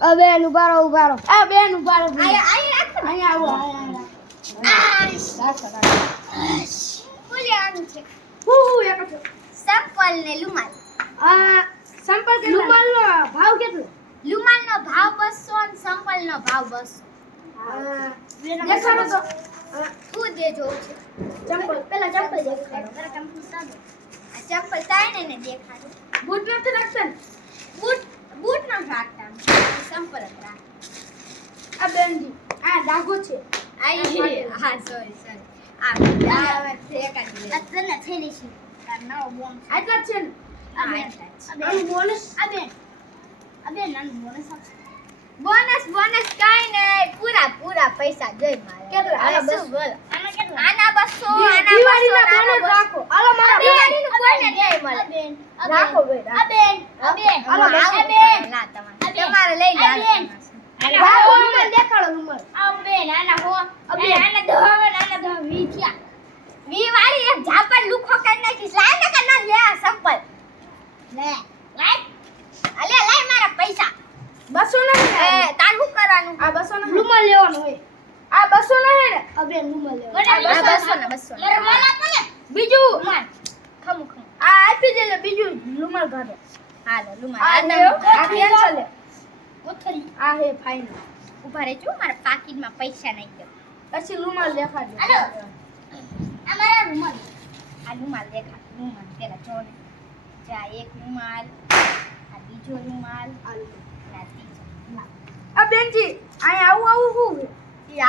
આ બેન ઉભારો ઉભારો. આ બેન ઊભા રહો અહીંયા આવો. સંપલ ને લુમાલ. આ સંપર્ક રૂમાલનો ભાવ કેટલો? રૂમાલનો ભાવ બસો ને સંપલનો ભાવ બસો. દેખાડો તો. દે જોવું છે. ચંપલ. પેલા ચંપલ દેખાડો. ચંપલ ચંપલ તાઈને ને દેખાડો. બૂટ નથી રાખતા ને બૂટ બૂટ ન રાખતા સંપલ જ રાખ આ બેનજી. આ ડાઘો છે. આ હા સોરી સોરી આ આ ફેંકાડી દે તને થેલી છે. તાર બોમ છે. આટલા છે ને. આ છે. બોનસ આ બેન આ બેન નાનું બોનસ આપશે. બોનસ બોનસ કાઈ નહીં. પૂરા પૂરા પૈસા જોઈ મારે. કેટલા? આના શું બોલો? આના કેટલા? આના બસો આના દિવાળીના બસો. બોનસ રાખો. હાલો મારા દિવાળીનું કોઈને નહીં મળે. રાખો ભાઈ આ બેન. આ બેન આ બેન. તમારે. તમારે લઈ લે આ બેન. રાખો દેખાડો રૂમાલ. આ હો. આ બેન. આના દહ આના વી થયા. વી વાળી એક ઝાપડ લુખો કરી નાખીશ. લાય ને લે સંપલ. લે લાય. અલે લાય મારા પૈસા. તાર કરવાનું? આ રૂમાલ લેવાનો હોય. આ આ બીજું? રૂમાલ. ખમું ખમું. આ આપી દેજો બીજું રૂમાલ કાઢો હાલો રૂમાલ. આ આ લ્યો, તમે આ cancel છે. કોથળી. આ હે ફાઇનલ ઊભા રહેજો મારા પાકીટમાં પૈસા ગયો પછી રૂમાલ દેખાડજો હાલો. આ મારા રૂમાલ. આ રૂમાલ દેખા રૂમાલ. પેલા જો ને જા એક રૂમાલ આ બીજો રૂમાલ આ રૂમાલ. અને આ ત્રીજો. બેનજી અહીં આવું આવું હું છે? ઈ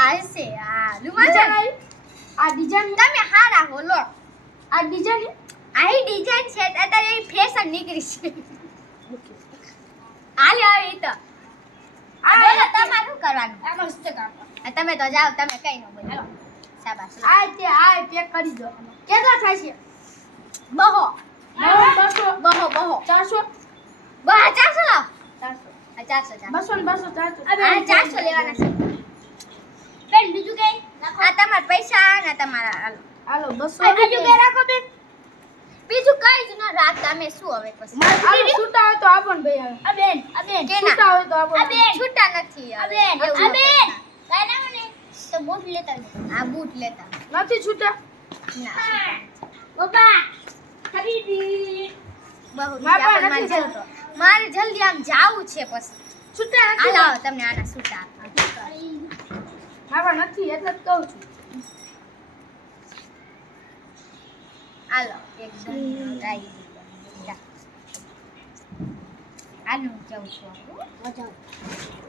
આ રૂમાલ છે આ ડિઝાઇન તમે હારા હો લો. આ ડિઝાઇન આઈ ડિઝાઇન છે અત્યારે એ ફેશન નીકળી છે. હાલે આવે તો આ બોલો તમારે શું કરવાનું આ મસ્ત કામ આ તમે તો જાઓ તમે કઈ ન બોલો. શાબાશ. આ તે આ પેક કરી દો. કેટલા થાય છે? બહો. બહો બહો ચારસો? બહો ચારસો લાવ ચારસો. આ ચારસો બસો ને બસો ચારસો. આ ચારસો લેવાના છે. બેન બીજું કઈ? આ તમારા પૈસા ને તમારા હાલો. હાલો બસો બીજું કઈ રાખો બેન? બીજું કઈ જ ન રાખતા. અમે શું હવે પછી? હાલો છૂટા હોય તો આપણ ભાઈ હવે આ બેન આ બેન છૂટા હોય તો આપણ છૂટા નથી. આ બેન આ બેન તો બૂટ લેતા આ બૂટ લેતા નથી છૂટા? ના. બાબા ખરીદી બહુ મારે નથી જલ્દી મારે જલ્દી આમ જાવું છે પછી. છૂટા નથી લાવો તમને આના છૂટા આપા. મારા નથી એટલે જ કહું છું. હાલો એકદમ રાઈ આનું જવું છું. આપણું